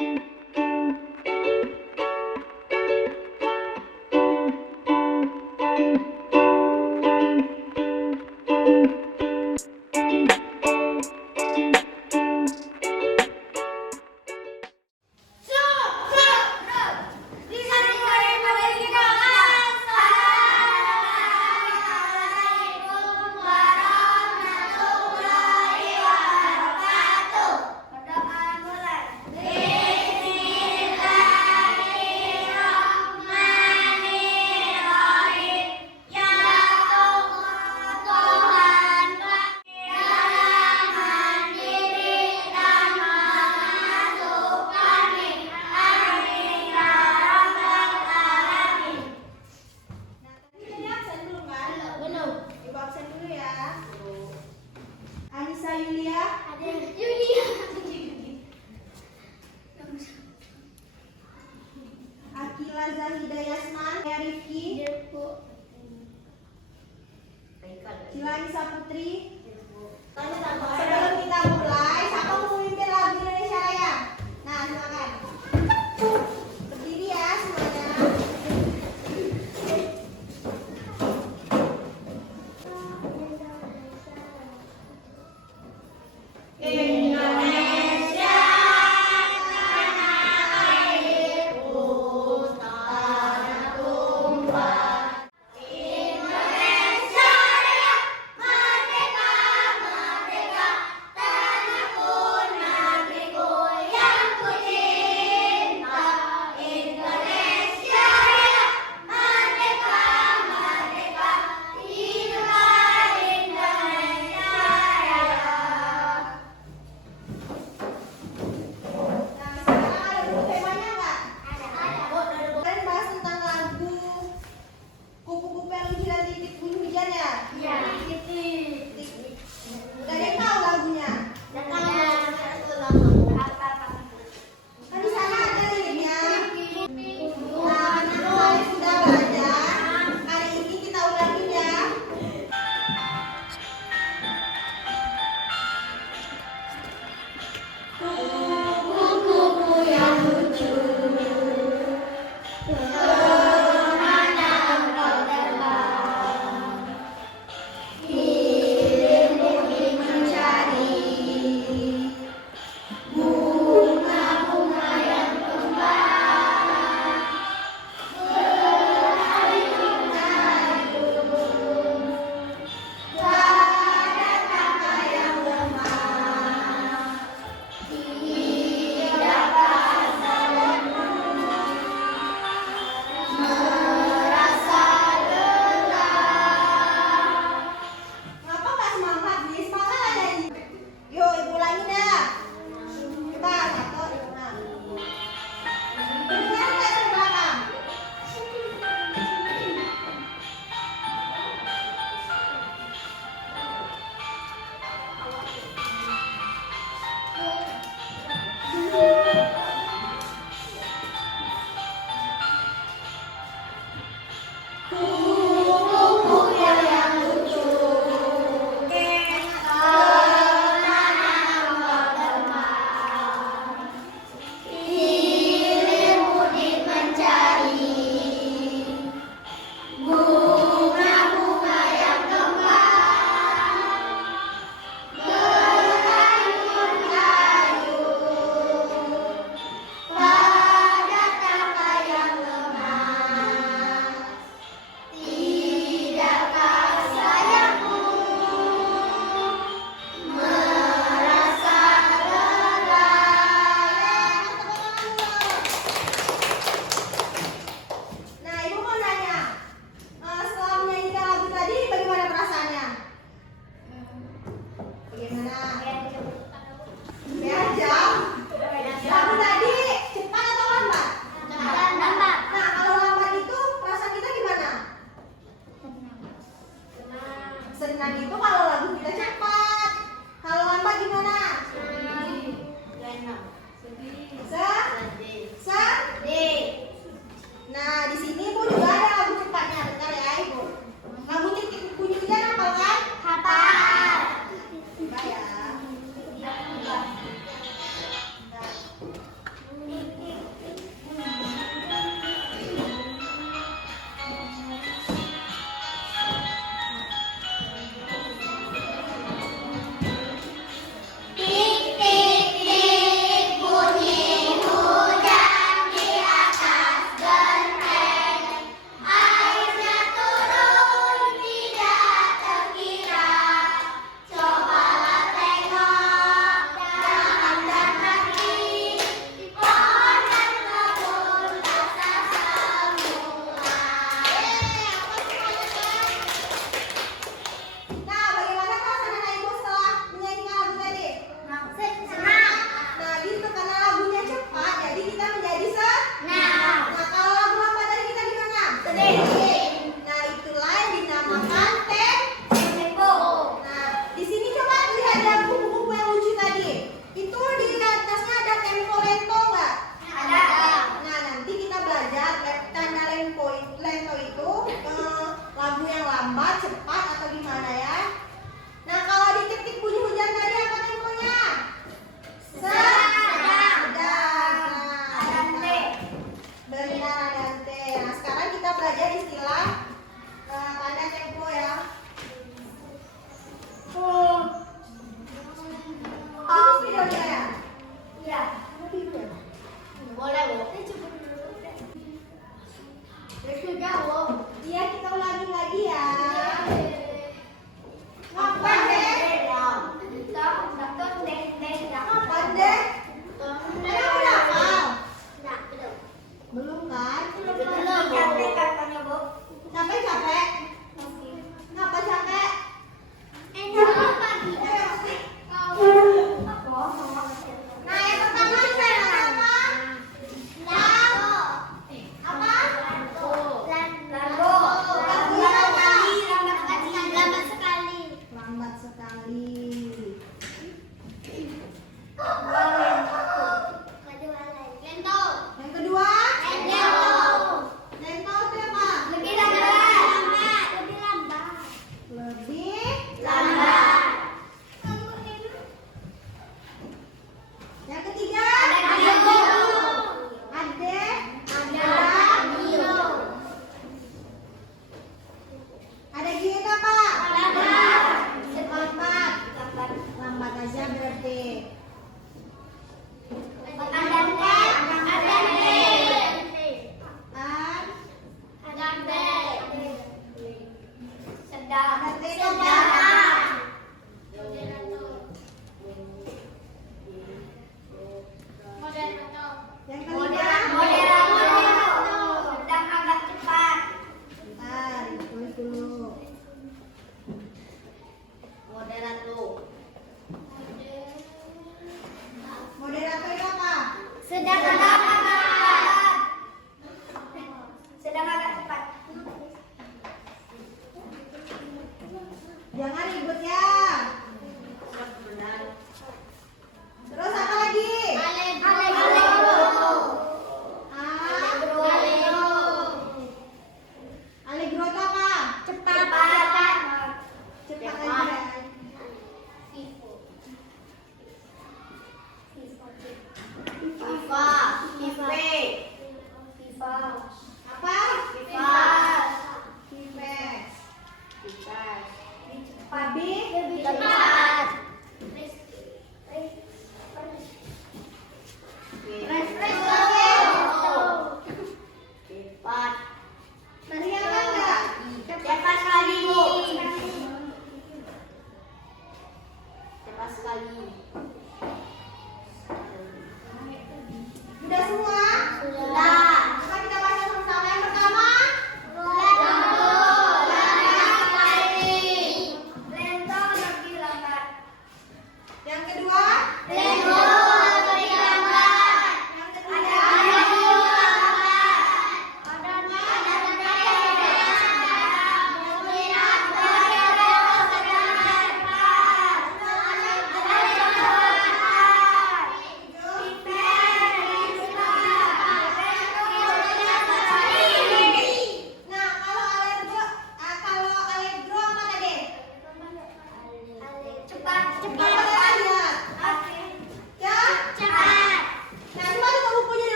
Assalamualaikum warahmatullahi wabarakatuh.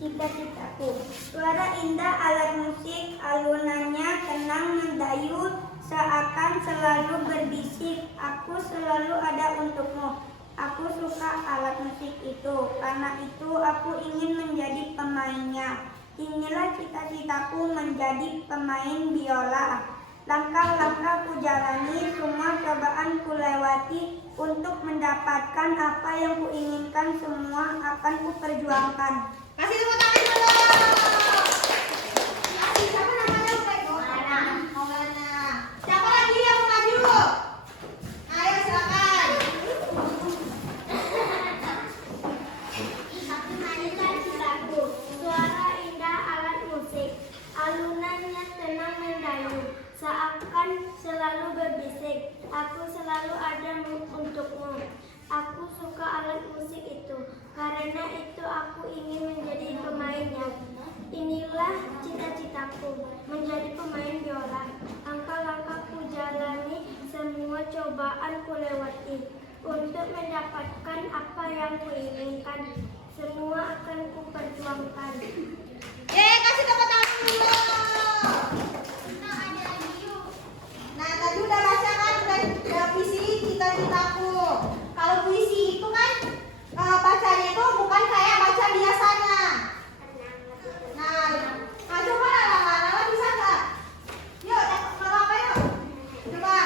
cita-citaku. Suara indah alat musik, alunannya tenang mendayu, seakan selalu berbisik, aku selalu ada untukmu. Aku suka alat musik itu, karena itu aku ingin menjadi pemainnya. Inilah cita-citaku menjadi pemain biola. Langkah-langkah ku jalani, semua cobaan ku lewati, untuk mendapatkan apa yang ku inginkan semua akan ku perjuangkan. Kasih tepuk tangan dulu. Siapa namanya? Maulana. Siapa lagi yang mau maju? Ayo silakan. Inilah citaku, suara indah alat musik, alunannya tenang mendayu, seakan selalu berbisik, aku selalu ada untukmu. Aku suka alat musik itu, karena itu aku ingin menjadi pemainnya. Inilah cita-citaku, menjadi pemain biola. Langkah-langkah ku jalani, semua cobaan ku lewati, untuk mendapatkan apa yang ku inginkan. Semua akan ku perjuangkan. Kasih tepuk tangan dulu. Nah, tadi udah baca kan, udah puisi cita-citaku. Kalau puisi itu kan bacanya itu bukan kayak baca biasanya. Nah, coba Nala bisa nggak? Yuk, Nala apa yuk? Coba.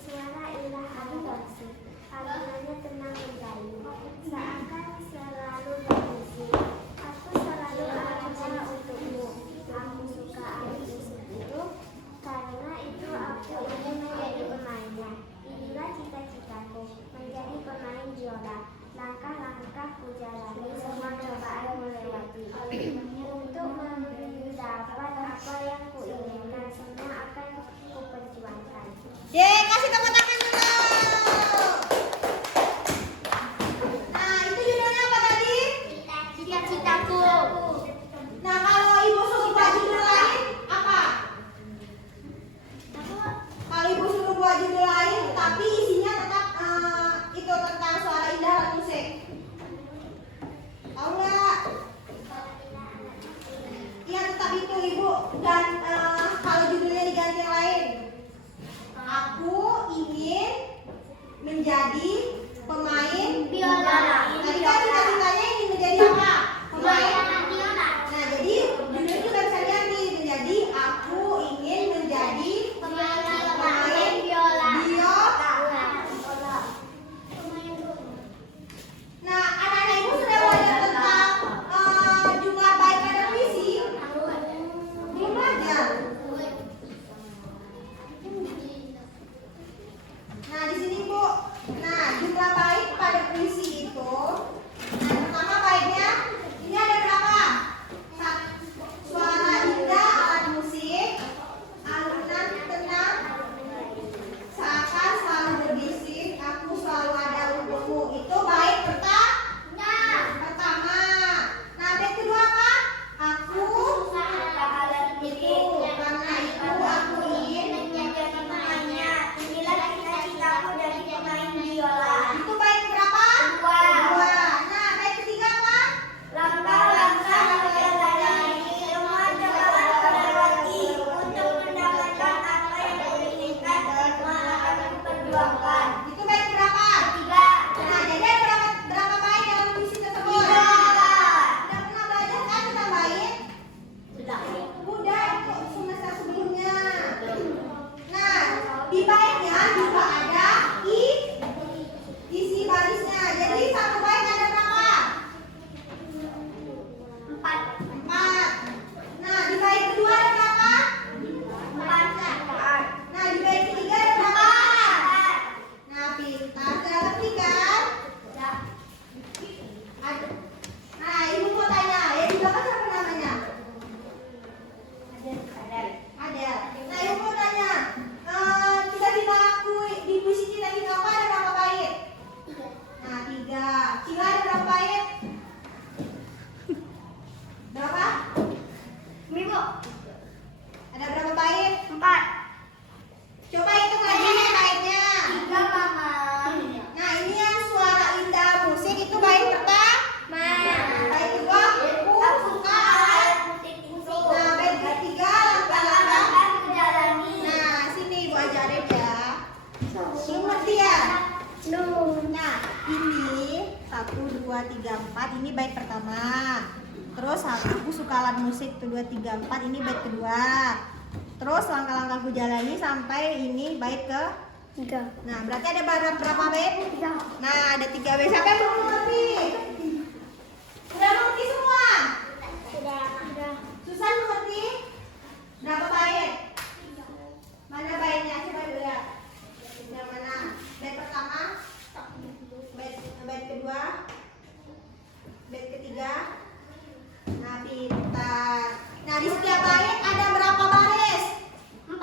Suara indah alat musik, alunannya tenang mendayu, seakan selalu berbisik, aku selalu ada untukmu. Aku suka alat musik itu, karena itu aku ingin menjadi pemainnya. Inilah cita-citaku, menjadi pemain biola. Langkah-langkah ku jalani, semua cobaan melewati, untuk mendapat apa yang ku inginkan. Semua akan ku perjuangkan. Kasih tepuk tangan dulu. Nah, itu judulnya apa tadi? Cita-citaku. Nah, kalau ibu suruh buat judul lain, apa? Kalau ibu suruh buat judul lain, tapi isinya tetap itu tentang suara indah alat musik. Tahu nggak? Iya, tetap itu ibu. Dan kalau judulnya diganti yang lain, aku ingin menjadi pemain Biola. Tadi kan cita-citanya ingin menjadi apa? Pemain biola. Nah, jadi judulnya juga bisa diganti menjadi aku ingin menjadi pemain biola. Nah, anak-anak ibu sudah belajar tentang jumlah baik pada puisi? Belum belajar. Nah, di sini Bu. Nah, jumlah baik pada puisi itu. Nah, pertama baiknya ini ada berapa? Suara indah alat musik, alunan tenang, seakan selalu berbisik, aku selalu ada untukmu. Itu baik pertama. Nah, baik kedua apa? Aku Suka alat musik, karena itu aku ingin menjadi pemainnya. Inilah cita-citaku dari pemain biola. itu Nah, ini 1, 2, 3, 4 ini bait pertama. Terus aku suka alat musik 1, 2, 3, 4 ini bait kedua. Terus langkah-langkah aku jalani sampai ini bait ke 3. Nah, berarti ada berapa bait? 3. Nah, ada 3 bait. Siapa yang belum mengerti? Udah mengerti semua? Sudah. Susan mengerti? Berapa bait? Mana baitnya? Coba lihat. Yang mana? Bait pertama? Bait kedua? Bait ketiga? Nah, pintar. Nah, di setiap bait ada berapa baris? 4.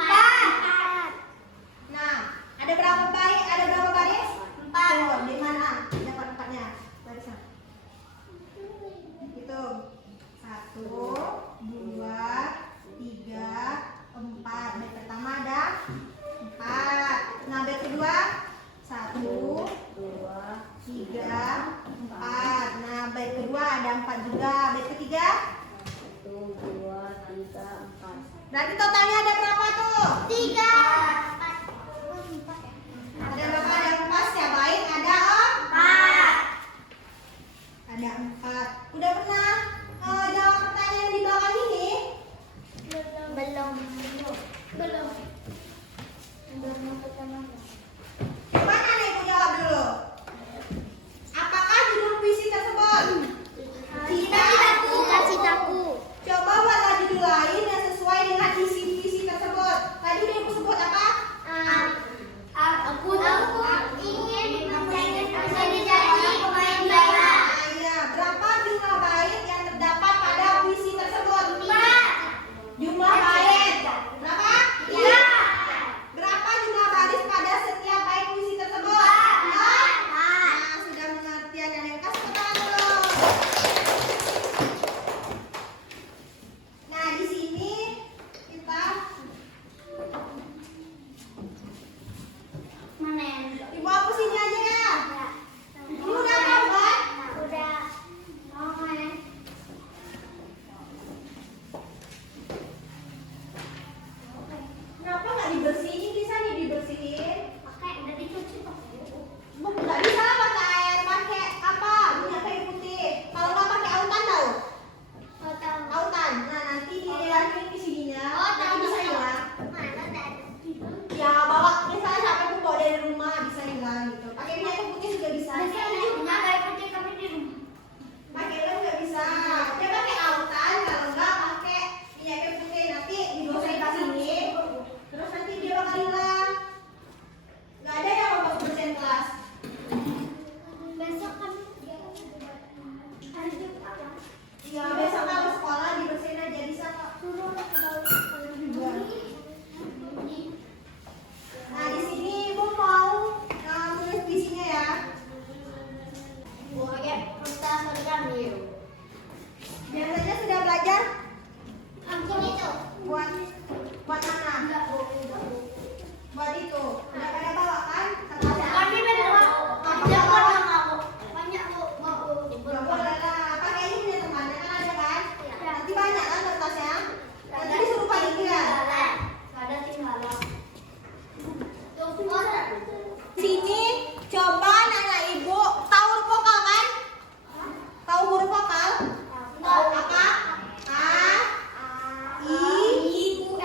Nah, ada berapa bait? Ada berapa baris? 4. Tuh, di mana? Dapat 4-nya. Barisnya. Hitung. 1, 2, 3, 4. Bait pertama ada 4. Nah, bait kedua 1, 2, 3, 4. Nah, bait kedua ada 4 juga. Bait ketiga 1, 2, 3, 4. berarti totalnya ada berapa tuh? 3. Ada berapa? Ada 4 ya bait? Ada 4. Ada 4. Udah pernah jawab pertanyaan yang di belakang ini? Belum. Mana nih ibu jawab dulu? Apakah judul puisi tersebut? Cita-citaku. Coba buatlah judul lain yang sesuai dengan isi puisi tersebut. Tadi udah ibu sebut apa? Aku ingin menjadi pemain bola. Nah, iya. Berapa jumlah bait yang terdapat pada puisi tersebut? 4. Jumlah bait berapa? 3. Berapa jumlah baris pada setiap bait puisi tersebut? 4. Nah, sudah mengerti. Ada yang kasih tepuk tangan dulu. Nah, di sini kita Mana yang ibu hapus ini aja ya. Ini udah tahu kan? Udah. Kenapa nggak dibersihin? Bisa nih dibersihin. Pakai udah dicuci kok. Nggak bisa pakai air, pakai apa? Minyak kayu putih. Kalau nggak pakai autan tahu? Oh, tahu. Autan. Nah, nanti dilakuin di sininya. Oh, tahu. Nanti bisa hilang. Mana tadi? Ya bawa, misalnya siapa tuh bawa dari rumah bisa hilang gitu. Pakai minyak kayu putih juga bisa. Minyak kayu putih kami di rumah. Pakai lem nggak bisa. Dia pakai autan, kalau nggak pakai minyak kayu putih. Nanti digosain di sini. Terus nanti dia bakal hilang. Nggak ada yang mau bersihin kelas. Besok kan lanjut apa? Ya besok kalau sekolah dibersihin aja bisa kok. Suruh ke bawah. Nah di sini ibu mau menulis puisinya ya. Oke, kita seragam yuk. Biasanya sudah belajar Angkut itu. buat mana? Enggak, Buat itu. Udah pada bawa kan? Kertasnya? kami berdua. Banyak orang mau. Banyak mau. Nggak boleh lah. Pakai ini punya temannya kan ada kan? Nanti banyak kan kertasnya? Nanti disuruh paling dia. Ada tinggalan. Sini coba nanya ibu, tahu huruf vokal kan? Tahu huruf vokal? Apa? A, I, U,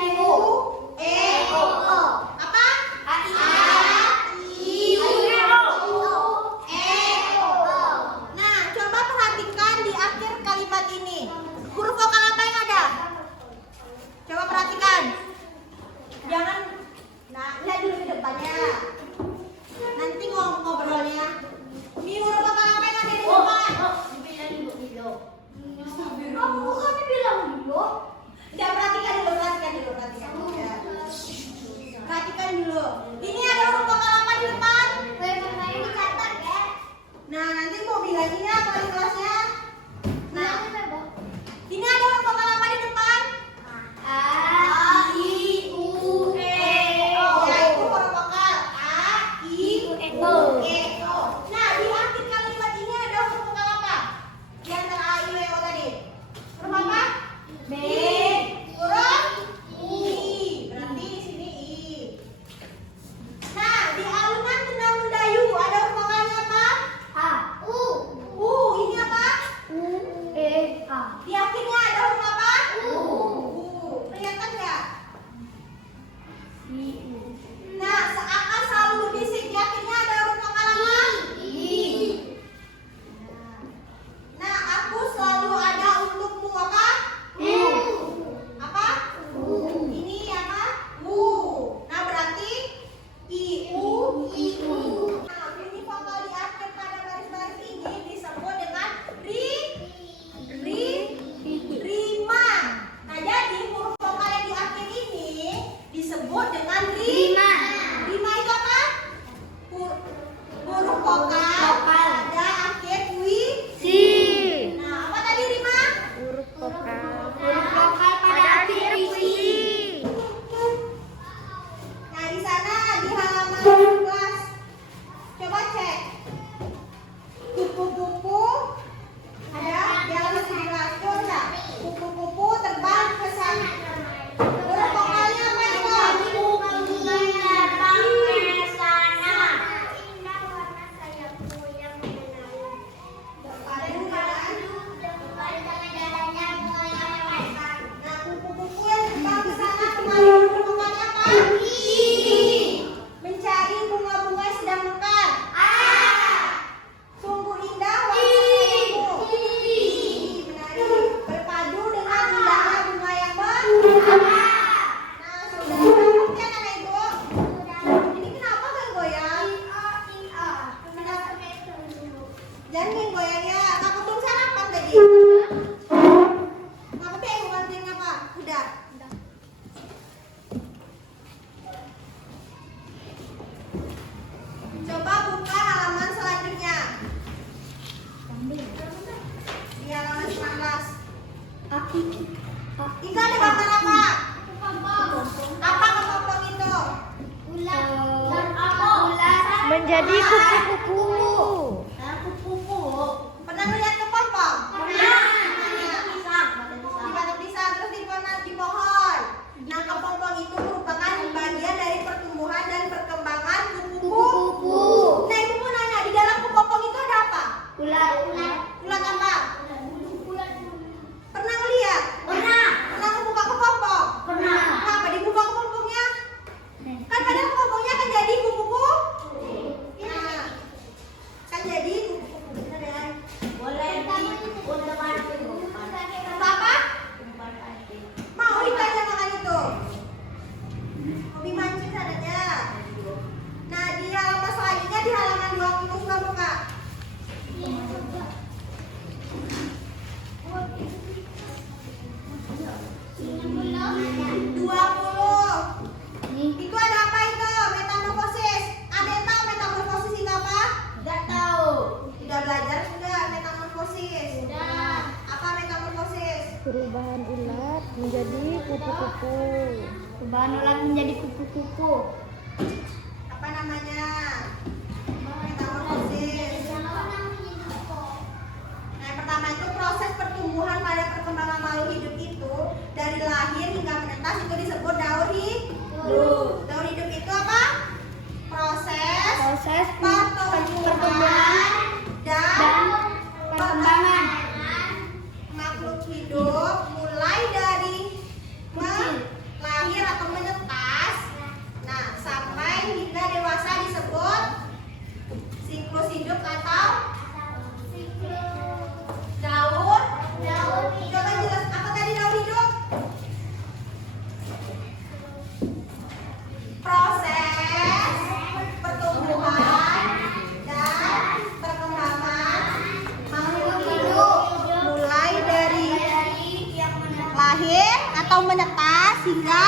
E, O. Apa? A, I, U, E, O. Nah, coba perhatikan di akhir kalimat ini. Huruf vokal apa yang ada? Coba perhatikan. Jangan, nah lihat dulu di depannya. Nanti ngobrolnya. Ini huruf vokal apa yang ada di depan? Aku kami bilang dulu. Ya, perhatikan dulu. Ya. Perhatikan dulu. Ini ada huruf vokal apa di depan? Ini catat ya. Nah, nanti mau bilanginnya apa di kelasnya? Nah, ini ada huruf vokal apa di depan? A, I, U, E, O. Ya, itu huruf vokal A, I, U, E, O. Nah, di akhir kalimat ini ada huruf vokal apa? Di antara A, I, U, E, O tadi. Huruf apa? B. Huruf I. Berarti di sini I. Nah, di alunan Tenang Mendayu ada huruf vokalnya apa? Jangan goyang ya. Kamu belum sarapan tadi. Kamu pengen bantuin apa? Udah. Coba buka halaman selanjutnya. Di halaman 19. Itu ada gambar apa? Apa kepompong itu? Menjadi kupu-kupu. Pernah melihat kepompong? Pernah. Di batu pisang, terus di pohon. Nah, kepompong itu merupakan bagian dari pertumbuhan dan perkembangan kupu-kupu. Nah, ibu mau nanya, di dalam kepompong itu ada apa? Ulat apa? Pernah ngeliat? Pernah ngebuka kepompong? Kenapa dibuka kepompongnya? Kan padahal kepompongnya kan jadi kupu-kupu. Nah, kan jadi kupu-kupu. Bener ya? Apa? Mau ditanya makan itu? Hobi mancing saja. Nah, di halaman selanjutnya di halaman 20 coba buka. 20. Itu ada apa itu? Metamorfosis. Ada yang tahu metamorfosis itu apa? Udah belajar sudah metamorfosis? Apa metamorfosis? Perubahan ulat menjadi kupu-kupu. Apa namanya? Metamorfosis. Nah, yang pertama itu proses pertumbuhan pada perkembangan makhluk hidup itu dari lahir hingga menetas itu disebut daur hidup. Daur hidup itu apa? Proses pertumbuhan dan perkembangan makhluk hidup mulai dari lahir atau menetas, nah sampai hingga dewasa disebut siklus hidup atau daur. Coba jelas apa tadi daur hidup? Proses pertumbuhan dan perkembangan makhluk hidup mulai dari lahir atau menetas hingga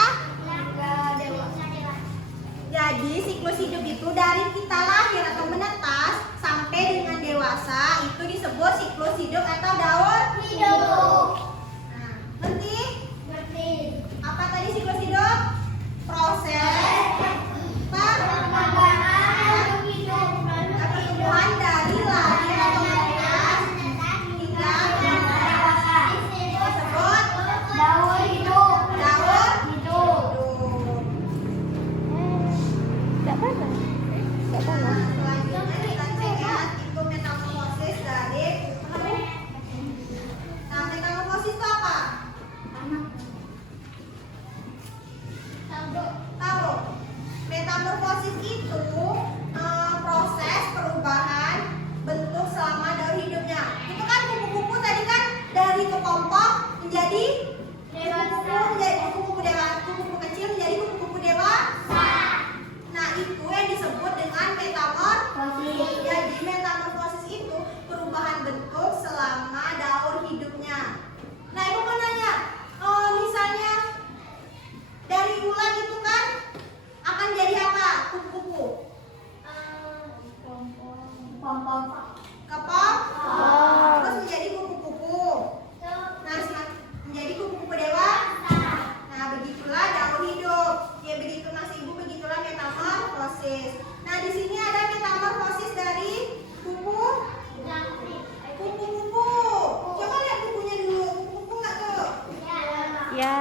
jadi siklus hidup itu dari kita lahir atau menetas sampai dengan dewasa itu disebut siklus hidup atau daur hidup. Nah, ngerti? Apa tadi siklus hidup? Proses pertumbuhan dari lahir atau menetas hingga dewasa disebut daur hidup. Tidak panas. Selanjutnya kita lihat itu metamorfosis dari kupu. Nah, metamorfosis itu apa? Tahu? Metamorfosis itu proses perubahan bentuk selama daur hidupnya. Itu kan kupu-kupu tadi kan dari kepompong menjadi kupu-kupu dewasa, kupu-kupu kecil menjadi kupu-kupu dewasa. Nah, itu yang disebut dengan metamorfosis. Jadi metamorfosis itu perubahan bentuk selama daur hidupnya. Nah, ibu mau nanya, misalnya dari ulat itu kan akan jadi apa? Kupu-kupu. Kepong. Terus menjadi kupu-kupu. Nah, menjadi kupu-kupu dewasa. Nah, begitulah daur hidup. Ya begitu Mas Ibu, begitulah metamorfosis. Nah, di sini ada metamorfosis dari kupu-kupu. Coba lihat kupunya dulu. Kupu-kupu nggak tuh? Ya,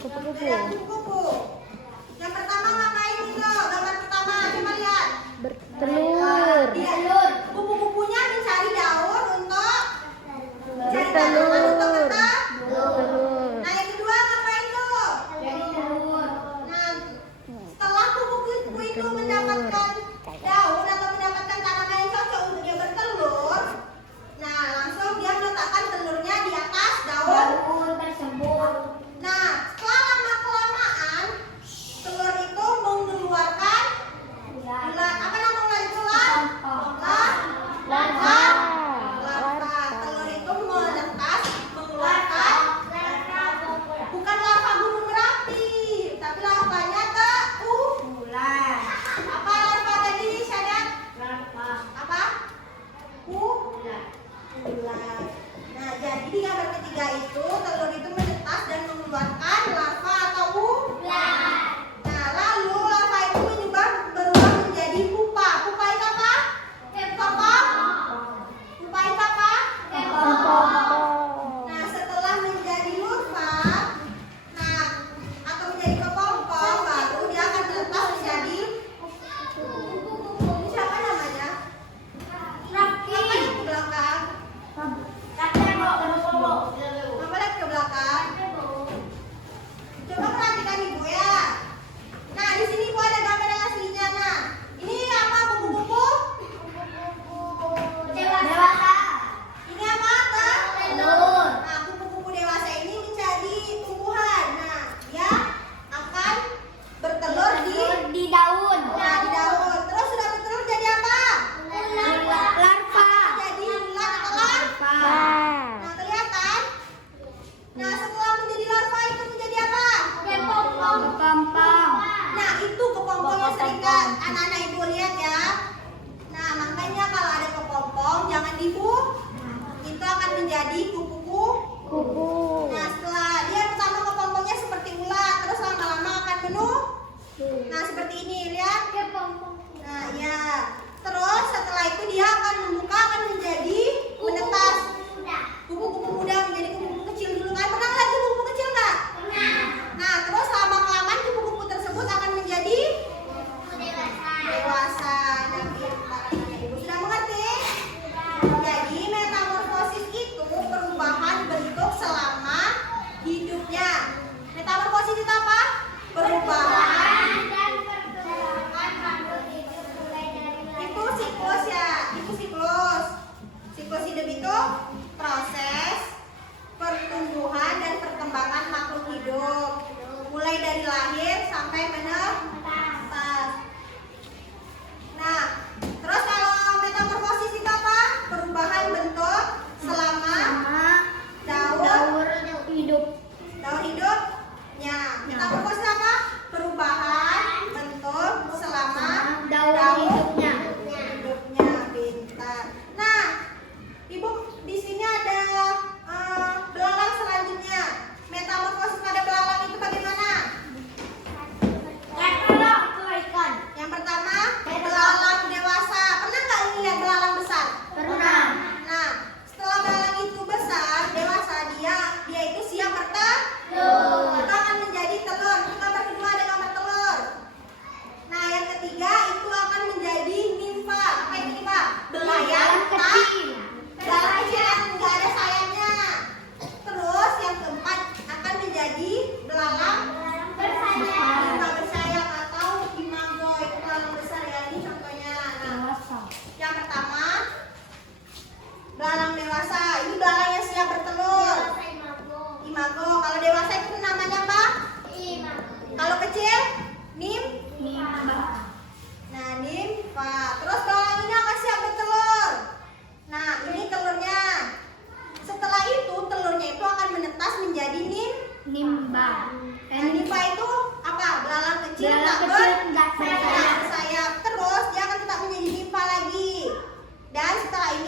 kupu-kupu. Lihat kupu-kupu. Yang pertama ngapain itu? Gambar pertama, coba lihat. Bertelur. Iya. Kupu-kupunya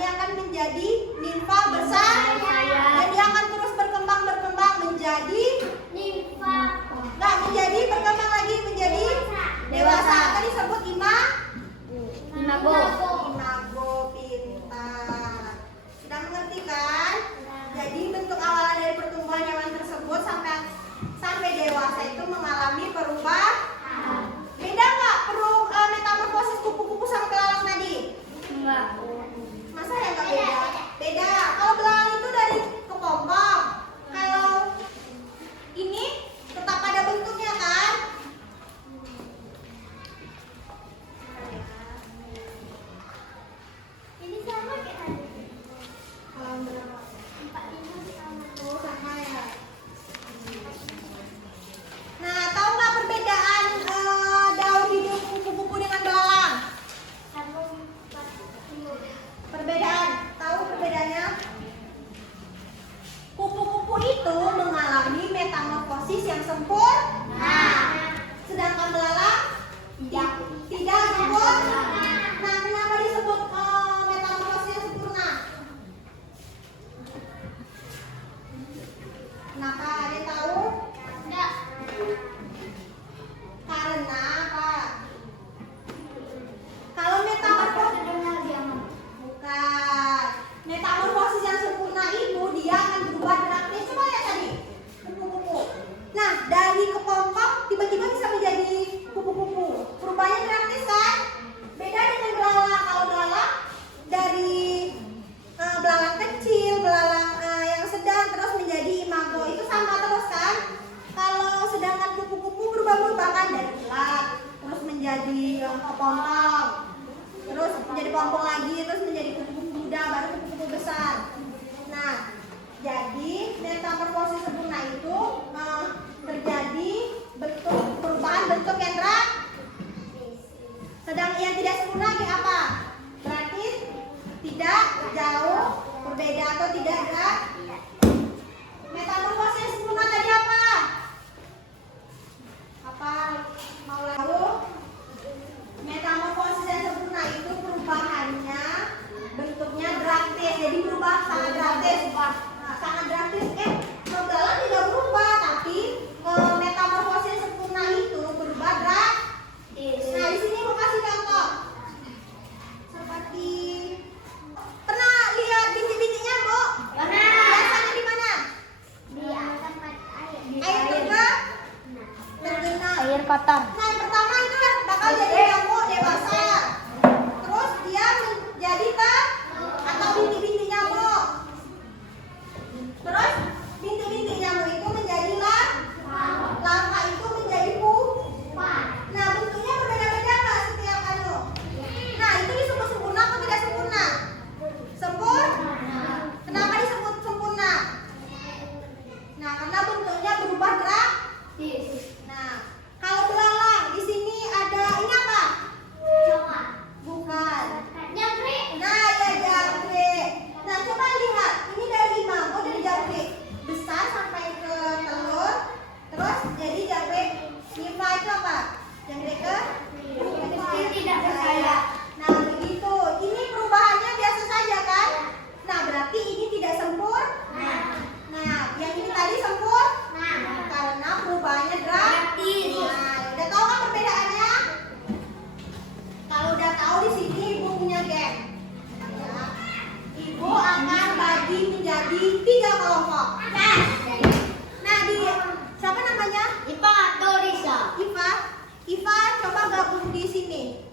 ini akan menjadi nimfa besar dan dia akan terus berkembang menjadi Nimfa. Nah, menjadi berkembang lagi menjadi dewasa. Tadi disebut Imago. imago, pintar. Sudah mengerti kan? Jadi bentuk awalan dari pertumbuhan hewan tersebut sampai dewasa itu mengalami perubahan. Beda nggak metamorfosis kupu-kupu sama belalang tadi? Enggak. Masa ya nggak beda? Beda. Kalau belalang itu dari kepompong. Kalau ini tetap ada bentuknya kan? Ini sama kayak tadi. Berapa? 45 sama. Oh, sama ya. Nah, tahu nggak perbedaan daun hidup kupu-kupu dengan belalang? Sama. Perbedaan, tahu perbedaannya? Kupu-kupu itu mengalami metamorfosis yang sempurna, sedangkan belalang tidak sempurna. Nah, kenapa disebut metamorfosis yang sempurna? Kenapa? Ada yang tahu? Enggak. Karena apa? Kalau metamorfosis bukan. Metamorfosis yang sempurna itu dia akan berubah drastis. Coba lihat tadi kupu-kupu. Nah, dari kepompong tiba-tiba bisa menjadi kupu-kupu. Perubahannya drastis kan? Beda dengan belalang. Kalau belalang dari belalang kecil, belalang yang sedang terus menjadi imago itu sama terus kan? Kalau sedangkan kupu-kupu berubah-ubah kan dari ulat terus menjadi kepompong. Terus menjadi pompong lagi, terus menjadi kupu-kupu muda, baru kupu-kupu besar. Nah, jadi metamorfosis sempurna itu terjadi perubahan bentuk yang drastis. Sedang yang tidak sempurna lagi apa? Berarti tidak jauh berbeda atau tidak ada. Metamorfosis yang sempurna tadi apa? Apa? Mau tahu? Metamorfosis yang sempurna itu perubahannya bentuknya drastis, jadi berubah sangat drastis. Nah, sangat drastis. Kalau belalang tidak berubah, tapi metamorfosis yang sempurna itu berubah drastis. Nah, di sini mau kasih contoh. Seperti pernah lihat bintik-bintik nyamuk? Pernah. Biasanya di mana? Di tempat air. Air tergenang. Air kotor. Nah, yang pertama itu bakal jadi nyamuk dewasa. Terus dia menjadi atau bintik-bintik nyamuk. Terus bintik-bintik nyamuk itu menjadi larva itu menjadi pupa. Nah, bentuknya berbeda-beda nggak setiap anu? Nah, itu disebut sempurna atau tidak sempurna? Sempurna. Kenapa disebut sempurna? Nah, karena bentuknya berubah drastis. Nah, kalau belalang di sini ada ini apa? Coklat. Bukan. Jangkrik. Nah, ya jangkrik. Nah, coba lihat. Ini dari imago dari jangkrik besar sampai ke telur. Terus jadi jangkrik nimfa itu apa? Jangkrik Kecil tidak bersayap. Nah, begitu. Ini perubahannya biasa saja kan? Nah, berarti ini tidak sempurna. Nah, yang ini tadi sempurna. Karena perubahannya drastis. Nah, udah tahu kan perbedaannya? Kalau udah tahu di sini ibu punya game. Ya. Ibu akan bagi menjadi 3 kelompok. Nah, siapa namanya? Ipa atau Risa? Iva coba gabung di sini.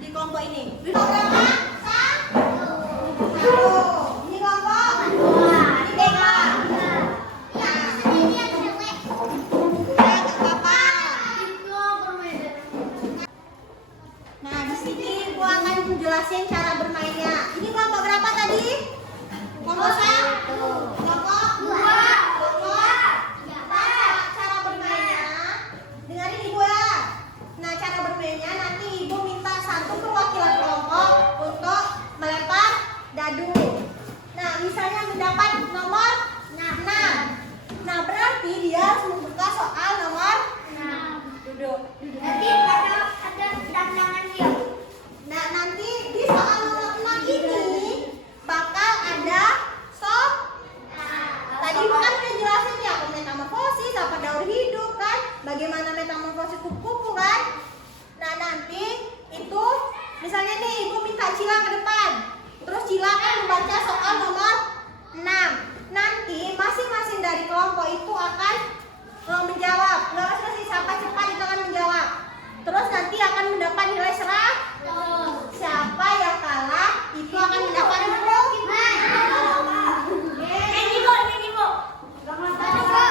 Di kelompok ini. Di kelompok berapa? 1. Ini kelompok? 2. Ini kelompok? Ini yang cewek. Nah, di sini ibu akan menjelaskan cara bermainnya. Ini kelompok berapa tadi? Kelompok 1. Kelompok 2. Kelompok 4. Cara bermainnya, dengarin ibu ya. Nah, cara bermainnya nanti ibu minta satu perwakilan kelompok untuk melempar dadu. Nah, misalnya mendapat nomor 6. Nah, berarti dia harus membuka soal nomor 6. Duduk. Nanti ada tantangan dia. Nah, nanti di soal nomor 6 ini Terus nanti akan mendapat nilai 100. Siapa yang kalah itu akan mendapat buku.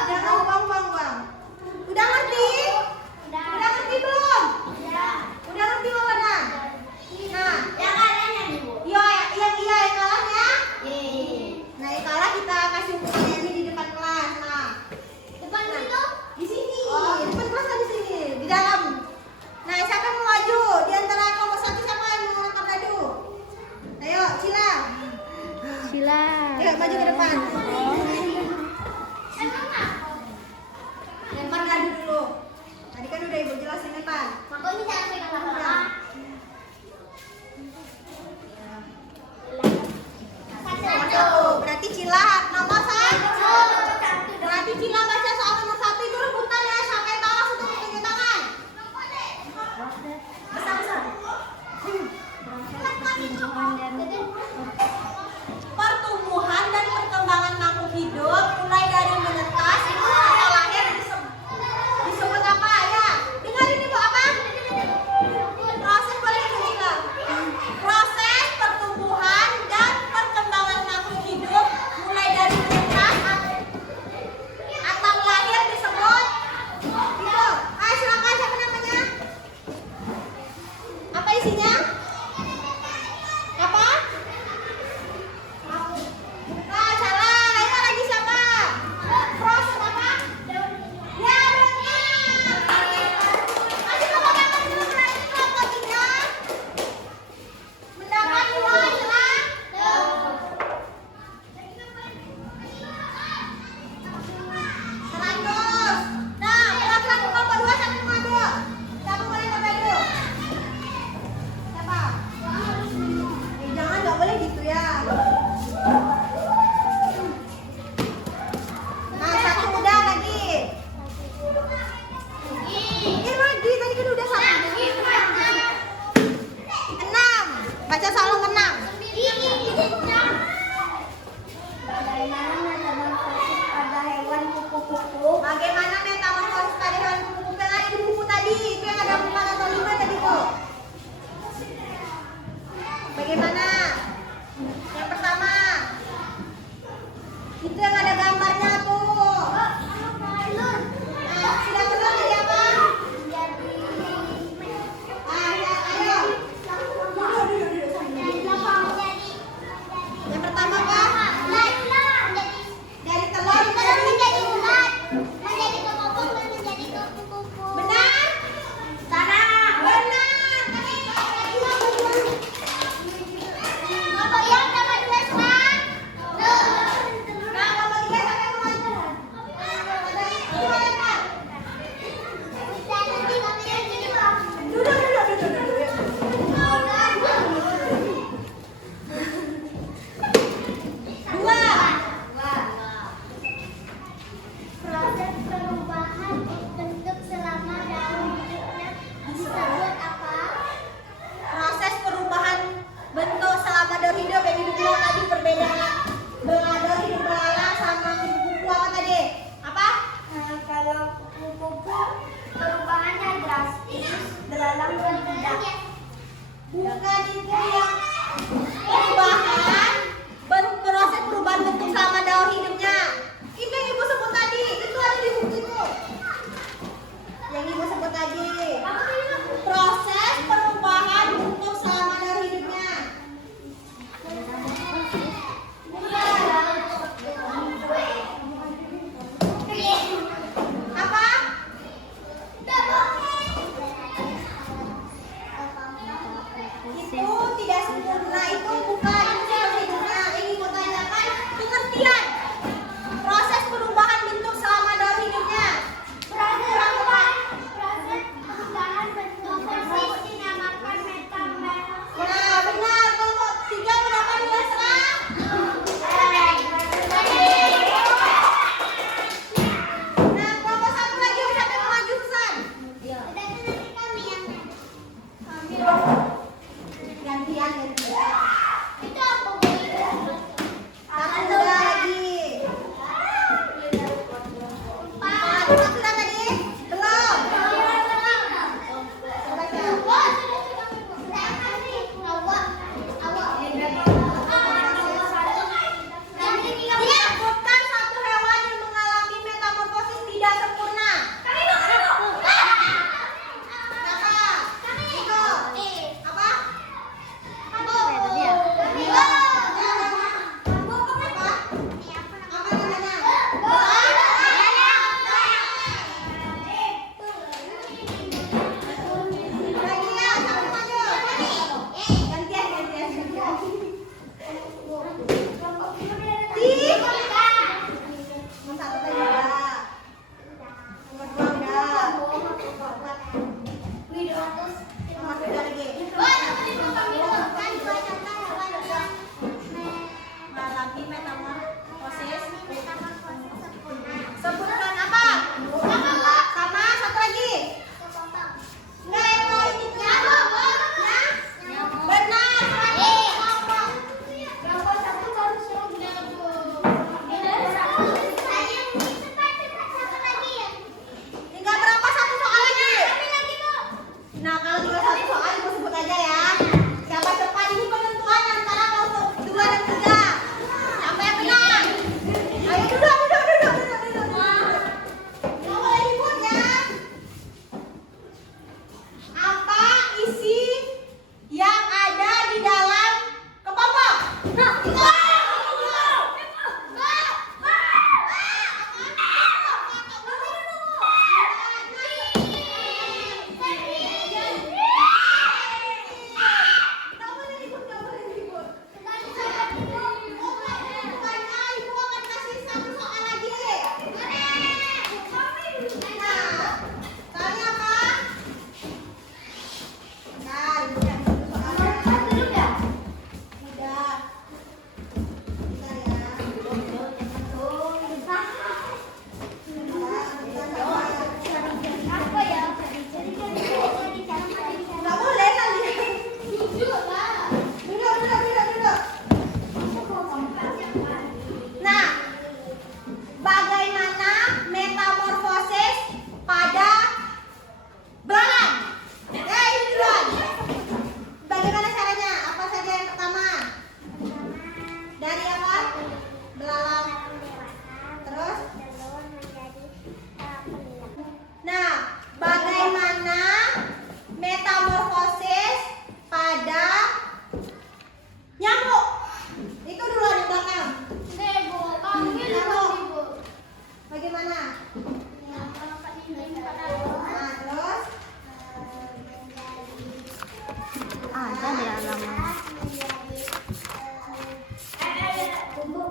Jangan buang. Udah ngerti? Udah ngerti belum? Udah ngerti mana? Nah, yang kalahnya. Nah, yang kalah kita kasih hukumannya ini di depan kelas. Nah, di sini. Depan kelas di sini, di dalam. Nah, siapa yang mau maju? Di antara kelompok 1 siapa yang mau angkat maju? Ayo, Cila. Sila. Ayo maju ke depan. Lempar dadu dulu. Tadi kan udah Ibu jelasin lempar. Satu. Berarti Cila nomor 1. Berarti Cila baca soal nomor 1 itu rebutan ya. Siapa yang tahu langsung tunjuk tangan. Besar. Pertumbuhan dan perkembangan makhluk hidup mulai dari menetas itu sampai lahir disebut apa ya? Dengar ini Bu apa?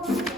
Aku